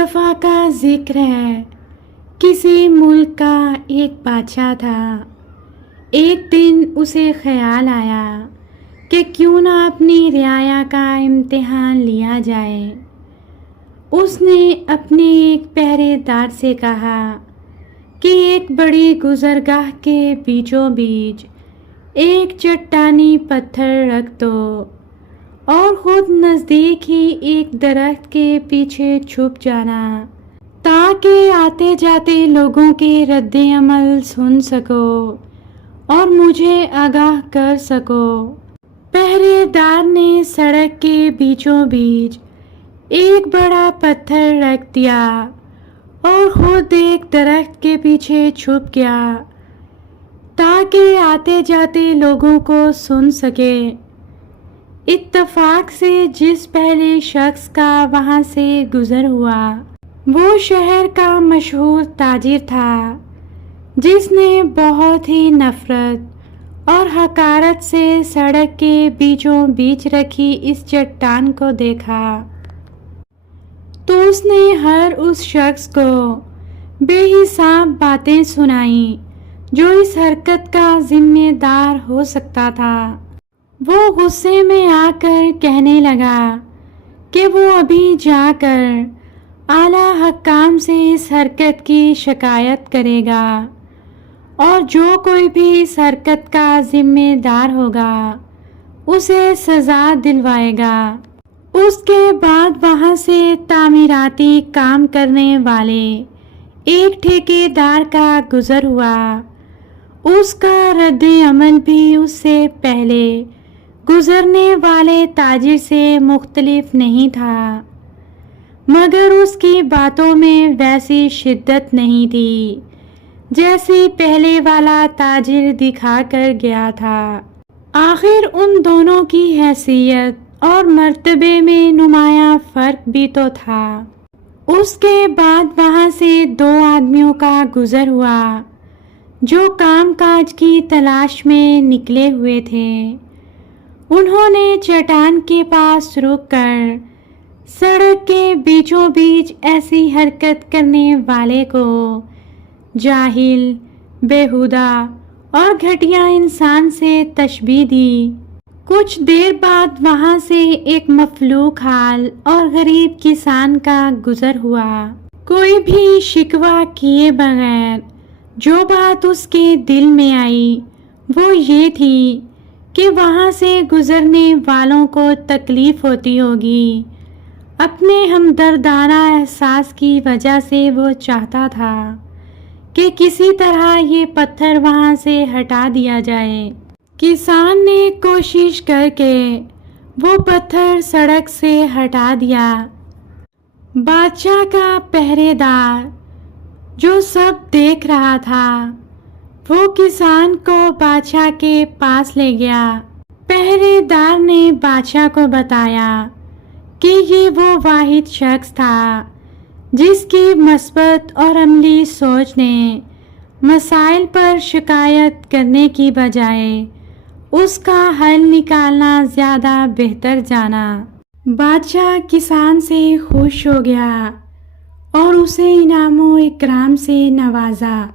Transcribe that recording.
دفعہ کا ذکر ہے، کسی ملک کا ایک بادشاہ تھا۔ ایک دن اسے خیال آیا کہ کیوں نہ اپنی رعایا کا امتحان لیا جائے۔ اس نے اپنے ایک پہرے دار سے کہا کہ ایک بڑی گزرگاہ کے بیچوں بیچ ایک چٹانی پتھر رکھ دو اور خود نزدیک ہی ایک درخت کے پیچھے چھپ جانا، تاکہ آتے جاتے لوگوں کے رد عمل سن سکو اور مجھے آگاہ کر سکو۔ پہرے دار نے سڑک کے بیچوں بیچ ایک بڑا پتھر رکھ دیا اور خود ایک درخت کے پیچھے چھپ گیا تاکہ آتے جاتے لوگوں کو سن سکے۔ اتفاق سے جس پہلے شخص کا وہاں سے گزر ہوا وہ شہر کا مشہور تاجر تھا، جس نے بہت ہی نفرت اور حقارت سے سڑک کے بیچوں بیچ رکھی اس چٹان کو دیکھا۔ تو اس نے ہر اس شخص کو بے حساب باتیں سنائیں جو اس حرکت کا ذمہ دار ہو سکتا تھا۔ وہ غصے میں آ کر کہنے لگا کہ وہ ابھی جا کر اعلیٰ حکام سے اس حرکت کی شکایت کرے گا اور جو کوئی بھی اس حرکت کا ذمہ دار ہوگا اسے سزا دلوائے گا۔ اس کے بعد وہاں سے تعمیراتی کام کرنے والے ایک ٹھیکیدار کا گزر ہوا۔ اس کا رد عمل بھی اس سے پہلے گزرنے والے تاجر سے مختلف نہیں تھا، مگر اس کی باتوں میں ویسی شدت نہیں تھی جیسی پہلے والا تاجر دکھا کر گیا تھا۔ آخر ان دونوں کی حیثیت اور مرتبے میں نمایاں فرق بھی تو تھا۔ اس کے بعد وہاں سے دو آدمیوں کا گزر ہوا جو کام کاج کی تلاش میں نکلے ہوئے تھے۔ انہوں نے چٹان کے پاس رک کر سڑک کے بیچوں بیچ ایسی حرکت کرنے والے کو جاہل، بیہودہ اور گھٹیا انسان سے تشبیہ دی۔ کچھ دیر بعد وہاں سے ایک مفلوک حال اور غریب کسان کا گزر ہوا، کوئی بھی شکوہ کیے بغیر۔ جو بات اس کے دل میں آئی وہ یہ تھی کہ وہاں سے گزرنے والوں کو تکلیف ہوتی ہوگی۔ اپنے ہمدردانہ احساس کی وجہ سے وہ چاہتا تھا کہ کسی طرح یہ پتھر وہاں سے ہٹا دیا جائے۔ کسان نے کوشش کر کے وہ پتھر سڑک سے ہٹا دیا۔ بادشاہ کا پہرے دار جو سب دیکھ رہا تھا وہ کسان کو بادشاہ کے پاس لے گیا۔ پہرے دار نے بادشاہ کو بتایا کہ یہ وہ واحد شخص تھا جس کی مثبت اور عملی سوچ نے مسائل پر شکایت کرنے کی بجائے اس کا حل نکالنا زیادہ بہتر جانا۔ بادشاہ کسان سے خوش ہو گیا اور اسے انعام و اکرام سے نوازا۔